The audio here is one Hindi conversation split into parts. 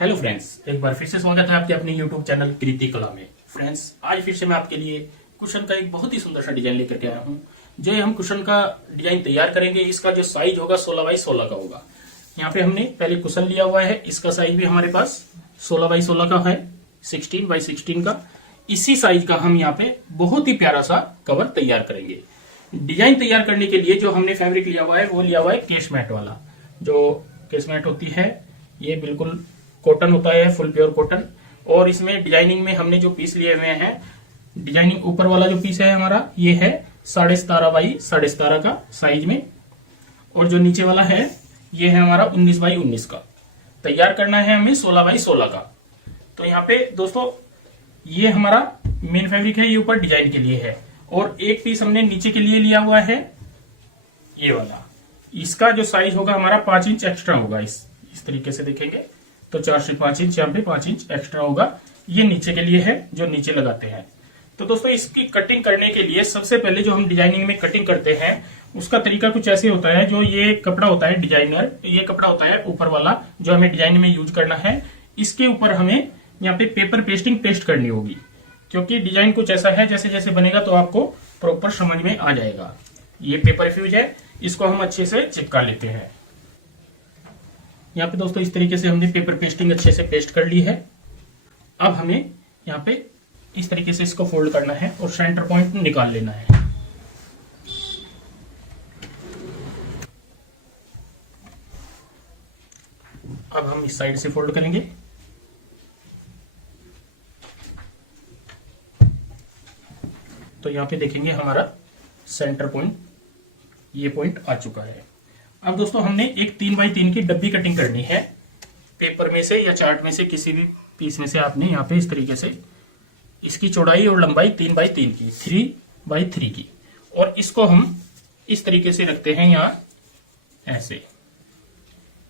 हेलो फ्रेंड्स, एक बार फिर से स्वागत है आपके अपने यूट्यूब चैनल कृति कला में। फ्रेंड्स, आज फिर से मैं आपके लिए कुशन का एक बहुत ही सुंदर सा डिजाइन लेकर के आया हूँ। जो हम कुशन का डिजाइन तैयार करेंगे, इसका जो साइज होगा 16 बाई 16 का होगा। यहाँ पे हमने पहले कुशन लिया हुआ है, इसका साइज भी हमारे पास 16 बाई 16 का है, 16 बाई 16 का। इसी साइज का हम यहाँ पे बहुत ही प्यारा सा कवर तैयार करेंगे। डिजाइन तैयार करने के लिए जो हमने फैब्रिक लिया हुआ है वो लिया हुआ है केसमैट वाला। जो केसमैट होती है ये बिल्कुल कॉटन होता है, फुल प्योर कॉटन। और इसमें डिजाइनिंग में हमने जो पीस लिए हुए हैं, डिजाइनिंग ऊपर वाला जो पीस है हमारा ये है 17.5 बाई 17.5 का साइज में, और जो नीचे वाला है ये है हमारा 19 बाई 19 का। तैयार करना है हमें 16 बाई 16 का। तो यहाँ पे दोस्तों ये हमारा मेन फैब्रिक है, ये ऊपर डिजाइन के लिए है। और एक पीस हमने नीचे के लिए लिया हुआ है ये वाला। इसका जो साइज होगा हमारा 5 इंच एक्स्ट्रा होगा। इस तरीके से देखेंगे तो 4 से 5 इंच, यहाँ पे 5 इंच एक्स्ट्रा होगा। ये नीचे के लिए है, जो नीचे लगाते हैं। तो दोस्तों इसकी कटिंग करने के लिए सबसे पहले जो हम डिजाइनिंग में कटिंग करते हैं उसका तरीका कुछ ऐसे होता है। जो ये कपड़ा होता है डिजाइनर, ये कपड़ा होता है ऊपर वाला जो हमें डिजाइन में यूज करना है। इसके ऊपर हमें यहाँ पे पेपर पेस्टिंग पेस्ट करनी होगी, क्योंकि डिजाइन कुछ ऐसा है जैसे जैसे बनेगा तो आपको प्रॉपर समझ में आ जाएगा। ये पेपर फ्यूज है, इसको हम अच्छे से चिपका लेते हैं। यहाँ पे दोस्तों इस तरीके से हमने पेपर पेस्टिंग अच्छे से पेस्ट कर ली है। अब हमें यहाँ पे इस तरीके से इसको फोल्ड करना है और सेंटर पॉइंट निकाल लेना है। अब हम इस साइड से फोल्ड करेंगे। तो यहाँ पे देखेंगे हमारा सेंटर पॉइंट, ये पॉइंट आ चुका है। अब दोस्तों हमने एक 3 बाई 3 की डब्बी कटिंग करनी है। पेपर में से या चार्ट में से किसी भी पीस में से आपने यहाँ पे इस तरीके से इसकी चौड़ाई और लंबाई 3 बाई 3 की, 3 बाई 3 की। और इसको हम इस तरीके से रखते हैं यहाँ ऐसे।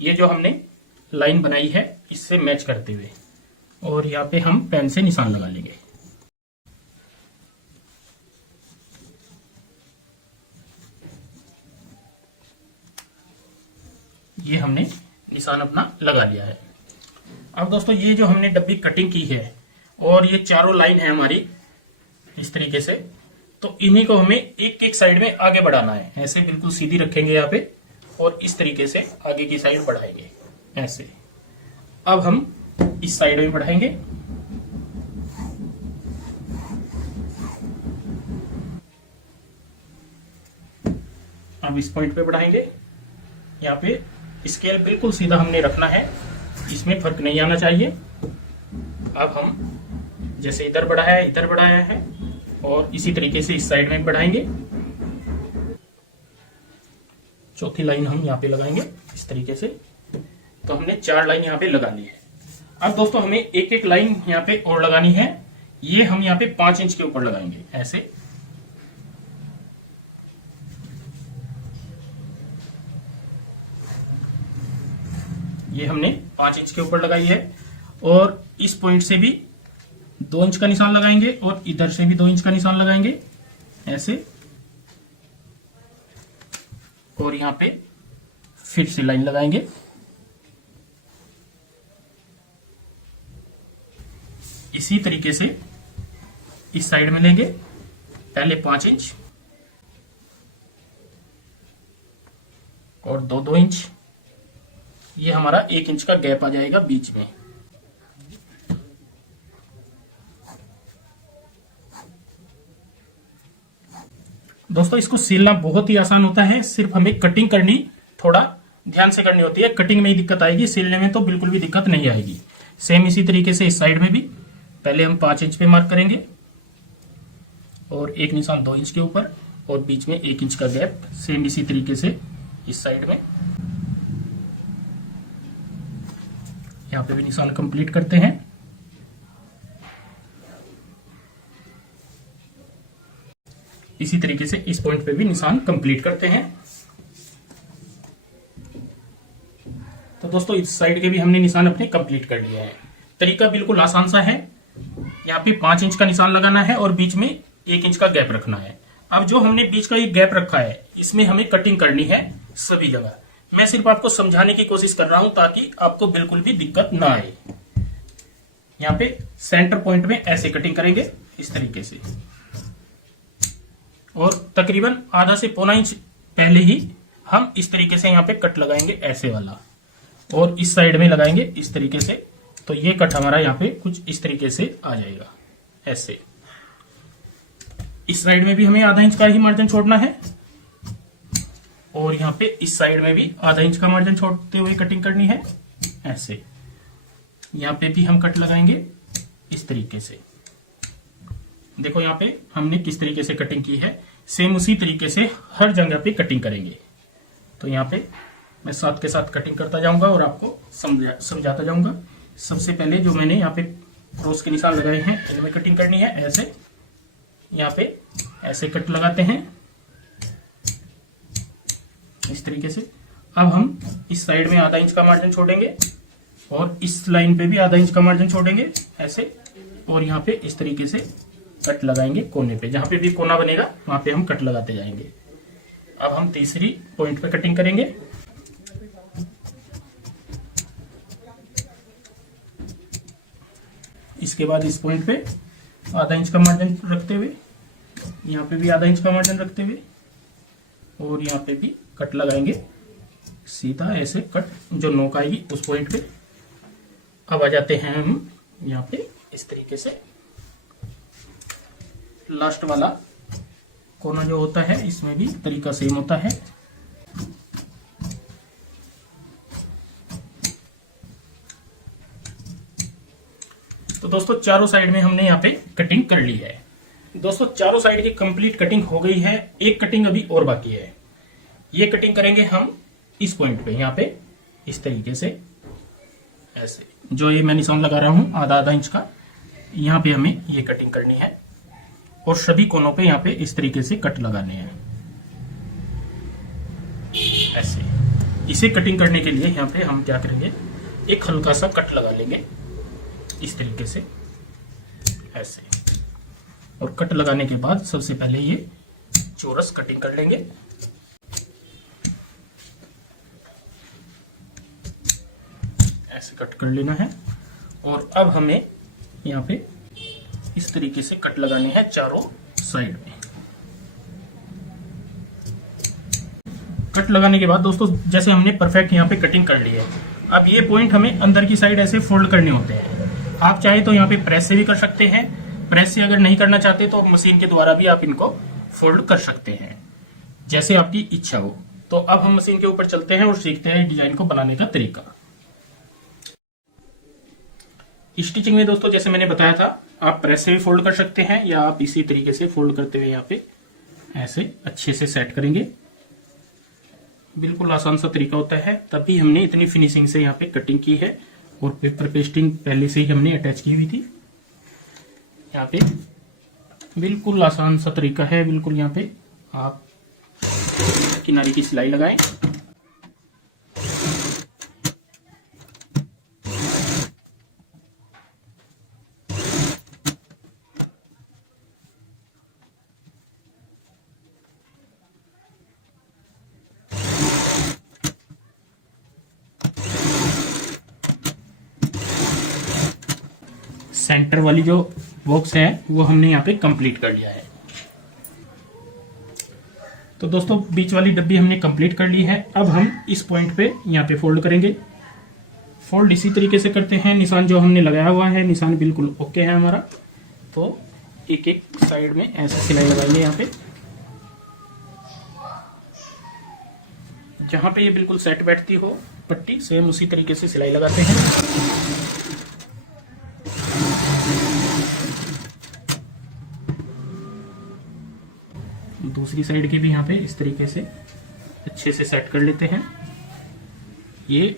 ये जो हमने लाइन बनाई है इससे मैच करते हुए, और यहाँ पे हम पेन से निशान लगा लेंगे। ये हमने निशान अपना लगा लिया है। अब दोस्तों ये जो हमने डब्बी कटिंग की है और ये चारों लाइन है हमारी इस तरीके से, तो इन्हीं को हमें एक एक साइड में आगे बढ़ाना है। ऐसे बिल्कुल सीधी रखेंगे यहाँ पे और इस तरीके से आगे की साइड बढ़ाएंगे ऐसे। अब हम इस साइड में बढ़ाएंगे। अब इस पॉइंट पे बढ़ाएंगे। यहाँ पे स्केल बिल्कुल सीधा हमने रखना है, इसमें फर्क नहीं आना चाहिए। अब हम जैसे इधर बढ़ाया है और इसी तरीके से इस साइड में बढ़ाएंगे। चौथी लाइन हम यहाँ पे लगाएंगे इस तरीके से। तो हमने 4 लाइन यहाँ पे लगा ली है। अब दोस्तों हमें एक एक लाइन यहाँ पे और लगानी है। ये हम यहाँ पे 5 इंच के ऊपर लगाएंगे ऐसे। ये हमने 5 इंच के ऊपर लगाई है, और इस पॉइंट से भी 2 इंच का निशान लगाएंगे और इधर से भी 2 इंच का निशान लगाएंगे ऐसे। और यहाँ पे फिर से लाइन लगाएंगे। इसी तरीके से इस साइड में लेंगे, पहले 5 इंच और 2 इंच। ये हमारा 1 इंच का गैप आ जाएगा बीच में। दोस्तों इसको सीलना बहुत ही आसान होता है, सिर्फ हमें कटिंग करनी थोड़ा ध्यान से करनी होती है। कटिंग में ही दिक्कत आएगी, सीलने में तो बिल्कुल भी दिक्कत नहीं आएगी। सेम इसी तरीके से इस साइड में भी पहले हम 5 इंच पे मार्क करेंगे और एक निशान 2 इंच के ऊपर और बीच में 1 इंच का गैप। सेम इसी तरीके से इस साइड में यहाँ पे भी निशान कंप्लीट करते हैं। इसी तरीके से इस पॉइंट पे भी निशान कंप्लीट करते हैं। तो दोस्तों इस साइड के भी हमने निशान अपने कंप्लीट कर लिए हैं। तरीका बिल्कुल आसान सा है। यहाँ पे 5 इंच का निशान लगाना है और बीच में 1 इंच का गैप रखना है। अब जो हमने बीच का एक गैप रखा है इसमें हमें कटिंग करनी है सभी जगह। मैं सिर्फ आपको समझाने की कोशिश कर रहा हूं ताकि आपको बिल्कुल भी दिक्कत ना आए। यहाँ पे सेंटर पॉइंट में ऐसे कटिंग करेंगे इस तरीके से, और तकरीबन आधा से पौना इंच पहले ही हम इस तरीके से यहाँ पे कट लगाएंगे ऐसे वाला, और इस साइड में लगाएंगे इस तरीके से। तो ये कट हमारा यहाँ पे कुछ इस तरीके से आ जाएगा ऐसे। इस साइड में भी हमें आधा इंच का ही मार्जिन छोड़ना है, और यहाँ पे इस साइड में भी आधा इंच का मार्जिन छोड़ते हुए कटिंग करनी है ऐसे। यहाँ पे भी हम कट लगाएंगे इस तरीके से। देखो यहाँ पे हमने किस तरीके से कटिंग की है, सेम उसी तरीके से हर जगह पे कटिंग करेंगे। तो यहाँ पे मैं साथ के साथ कटिंग करता जाऊंगा और आपको समझाता जाऊंगा। सबसे पहले जो मैंने यहाँ पे क्रॉस के निशान लगाए हैं इनमें कटिंग करनी है ऐसे। यहाँ पे ऐसे कट लगाते हैं इस तरीके से। अब हम इस साइड में आधा इंच का मार्जिन छोड़ेंगे, और इस लाइन पे भी आधा इंच का मार्जिन छोड़ेंगे ऐसे, और यहाँ पे इस तरीके से कट लगाएंगे कोने पे। जहां पे भी कोना बनेगा वहां पे हम कट लगाते जाएंगे। अब हम तीसरी पॉइंट पे कटिंग करेंगे। इसके बाद इस पॉइंट पे आधा इंच का मार्जिन रखते हुए, यहाँ पे भी आधा इंच का मार्जिन रखते हुए, और यहाँ पे भी कट लगाएंगे सीधा ऐसे कट जो नोक आएगी उस पॉइंट पे। अब आ जाते हैं हम यहाँ पे इस तरीके से। लास्ट वाला कोना जो होता है इसमें भी तरीका सेम होता है। तो दोस्तों चारों साइड में हमने यहाँ पे कटिंग कर ली है। दोस्तों चारों साइड की कंप्लीट कटिंग हो गई है। एक कटिंग अभी और बाकी है। ये कटिंग करेंगे हम इस पॉइंट पे, यहाँ पे इस तरीके से ऐसे, जो ये मैं निशान लगा रहा हूं आधा आधा इंच का, यहाँ पे हमें ये कटिंग करनी है, और सभी कोनों पे यहाँ पे इस तरीके से कट लगाने हैं ऐसे। इसे कटिंग करने के लिए यहाँ पे हम क्या करेंगे, एक हल्का सा कट लगा लेंगे इस तरीके से ऐसे, और कट लगाने के बाद सबसे पहले ये चौरस कटिंग कर लेंगे ऐसे, कट कर लेना है। और अब हमें यहाँ पे इस तरीके से कट लगाने हैं चारों साइड में। कट लगाने के बाद दोस्तों जैसे हमने परफेक्ट यहाँ पे कटिंग कर ली है, अब ये पॉइंट हमें अंदर की साइड ऐसे फोल्ड करने होते हैं। आप चाहे तो यहाँ पे प्रेस से भी कर सकते हैं, प्रेस से अगर नहीं करना चाहते तो मशीन के द्वारा भी आप इनको फोल्ड कर सकते हैं, जैसे आपकी इच्छा हो। तो अब हम मशीन के ऊपर चलते हैं और सीखते हैं डिजाइन को बनाने का तरीका। स्टिचिंग में दोस्तों जैसे मैंने बताया था, आप प्रेस से भी फोल्ड कर सकते हैं, या आप इसी तरीके से फोल्ड करते हुए यहाँ पे ऐसे अच्छे से सेट करेंगे। बिल्कुल आसान सा तरीका होता है, तभी हमने इतनी फिनिशिंग से यहाँ पे कटिंग की है, और पेपर पेस्टिंग पहले से ही हमने अटैच की हुई थी। यहाँ पे बिल्कुल आसान सा तरीका है। बिल्कुल यहाँ पे आप किनारे की सिलाई लगाएं, सेंटर वाली जो बॉक्स है वो हमने यहाँ पे कंप्लीट कर लिया है। तो दोस्तों बीच वाली डब्बी हमने कंप्लीट कर ली है। अब हम इस पॉइंट पे यहाँ पे फोल्ड करेंगे। फोल्ड इसी तरीके से करते हैं। निशान जो हमने लगाया हुआ है, निशान बिल्कुल ओके है हमारा। तो एक एक साइड में ऐसे सिलाई लगाएंगे यहाँ पे, जहां पे ये बिल्कुल सेट बैठती हो पट्टी, सेम उसी तरीके से सिलाई लगाते हैं। दूसरी साइड की भी यहाँ पे इस तरीके से अच्छे से सेट कर लेते हैं। ये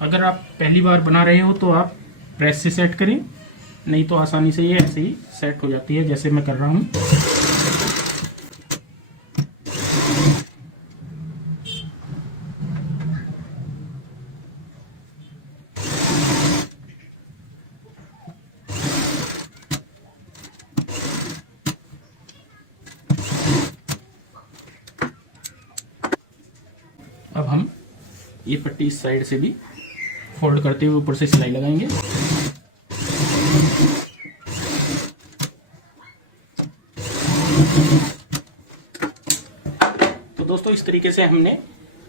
अगर आप पहली बार बना रहे हो तो आप प्रेस से सेट करें, नहीं तो आसानी से ये ऐसे ही सेट हो जाती है जैसे मैं कर रहा हूँ। अब हम ये पट्टी इस साइड से भी फोल्ड करते हुए ऊपर से सिलाई लगाएंगे। तो दोस्तों इस तरीके से हमने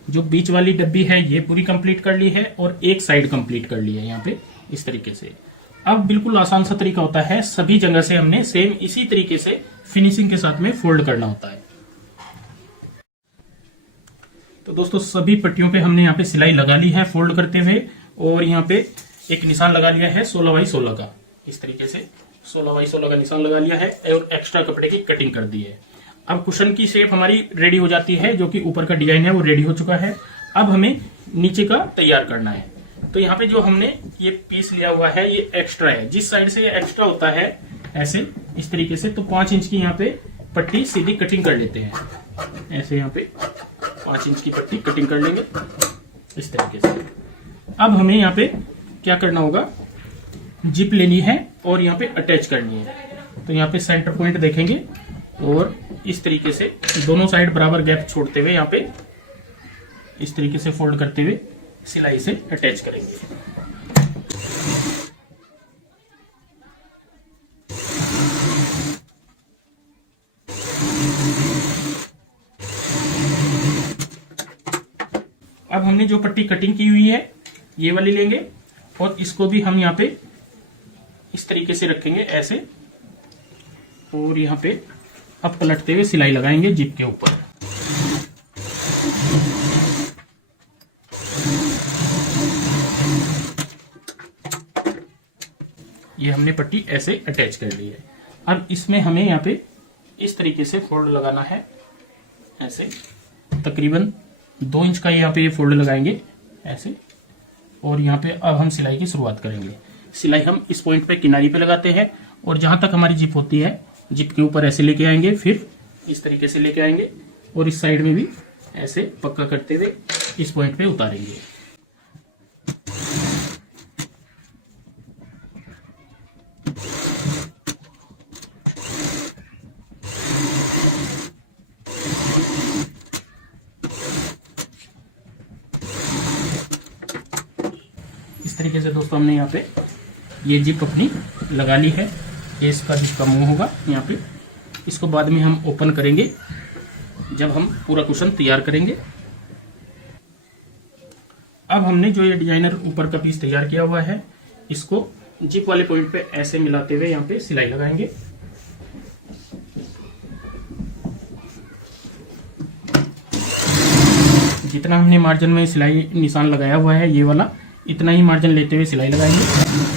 जो बीच वाली डब्बी है ये पूरी कंप्लीट कर ली है और एक साइड कंप्लीट कर ली है यहाँ पे इस तरीके से। अब बिल्कुल आसान सा तरीका होता है, सभी जगह से हमने सेम इसी तरीके से फिनिशिंग के साथ में फोल्ड करना होता है। तो दोस्तों सभी पट्टियों पे हमने यहाँ पे सिलाई लगा ली है फोल्ड करते हुए, और यहाँ पे एक निशान लगा लिया है 16 बाई 16 का। इस तरीके से 16 बाई 16 का निशान लगा लिया है और एक्स्ट्रा कपड़े की कटिंग कर दी है। अब कुशन की शेप हमारी रेडी हो जाती है, जो कि ऊपर का डिजाइन है वो रेडी हो चुका है। अब हमें नीचे का तैयार करना है। तो यहाँ पे जो हमने ये पीस लिया हुआ है ये एक्स्ट्रा है, जिस साइड से ये एक्स्ट्रा होता है ऐसे इस तरीके से, तो 5 इंच की यहाँ पे पट्टी सीधी कटिंग कर लेते हैं। ऐसे यहाँ पे 5 इंच की पट्टी कटिंग कर लेंगे इस तरीके से। अब हमें यहाँ पे क्या करना होगा, जिप लेनी है और यहाँ पे अटैच करनी है। तो यहाँ पे सेंटर पॉइंट देखेंगे और इस तरीके से दोनों साइड बराबर गैप छोड़ते हुए यहाँ पे इस तरीके से फोल्ड करते हुए सिलाई से अटैच करेंगे। अब हमने जो पट्टी कटिंग की हुई है ये वाली लेंगे और इसको भी हम यहाँ पे इस तरीके से रखेंगे ऐसे, और यहाँ पे अब पलटते हुए सिलाई लगाएंगे जिप के ऊपर। ये हमने पट्टी ऐसे अटैच कर ली है। अब इसमें हमें यहाँ पे इस तरीके से फोल्ड लगाना है ऐसे, तकरीबन 2 इंच का यहाँ पे ये फोल्ड लगाएंगे ऐसे, और यहाँ पे अब हम सिलाई की शुरुआत करेंगे। सिलाई हम इस पॉइंट पे किनारी पे लगाते हैं और जहां तक हमारी जिप होती है जिप के ऊपर ऐसे लेके आएंगे, फिर इस तरीके से लेके आएंगे और इस साइड में भी ऐसे पक्का करते हुए इस पॉइंट पे उतारेंगे। इस तरीके से दोस्तों हमने यहाँ पे ये जिप अपनी लगा ली है। ये इसका जिप का मुंह होगा यहाँ पे। इसको बाद में हम ओपन करेंगे जब हम पूरा कुशन तैयार करेंगे। अब हमने जो ये डिजाइनर ऊपर का पीस तैयार किया हुआ है इसको जिप वाले पॉइंट पे ऐसे मिलाते हुए यहाँ पे सिलाई लगाएंगे। जितना हमने मार्जिन में सिलाई निशान लगाया हुआ है ये वाला, इतना ही मार्जिन लेते हुए सिलाई लगाएंगे।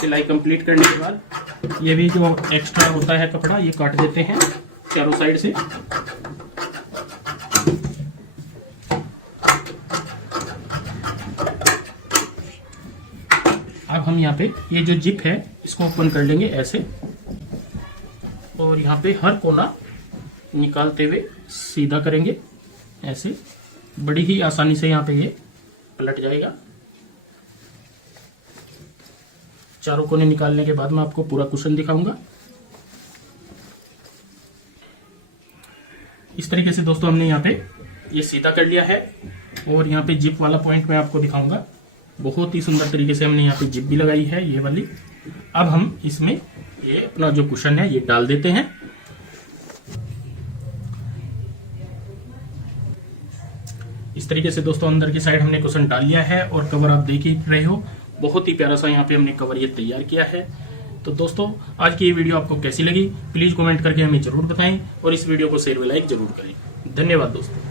सिलाई कंप्लीट करने के बाद ये भी जो एक्स्ट्रा होता है कपड़ा ये काट देते हैं चारों साइड से। अब हम यहाँ पे ये जो जिप है इसको ओपन कर लेंगे ऐसे, और यहाँ पे हर कोना निकालते हुए सीधा करेंगे ऐसे। बड़ी ही आसानी से यहाँ पे ये पलट जाएगा। चारों कोने निकालने के बाद मैं आपको पूरा कुशन दिखाऊंगा। इस तरीके से दोस्तों हमने यहाँ पे ये सीधा कर लिया है, और यहाँ पे जिप वाला पॉइंट मैं आपको दिखाऊंगा। बहुत ही सुंदर तरीके से हमने यहाँ पे जिप भी लगाई है ये वाली। अब हम इसमें ये अपना जो कुशन है ये डाल देते हैं। इस तरीके से दोस्तों अंदर की साइड हमने कुशन डाल लिया है, और कवर आप देख ही रहे हो बहुत ही प्यारा सा यहाँ पे हमने कवर ये तैयार किया है। तो दोस्तों आज की ये वीडियो आपको कैसी लगी प्लीज कमेंट करके हमें जरूर बताएं, और इस वीडियो को शेयर व लाइक जरूर करें। धन्यवाद दोस्तों।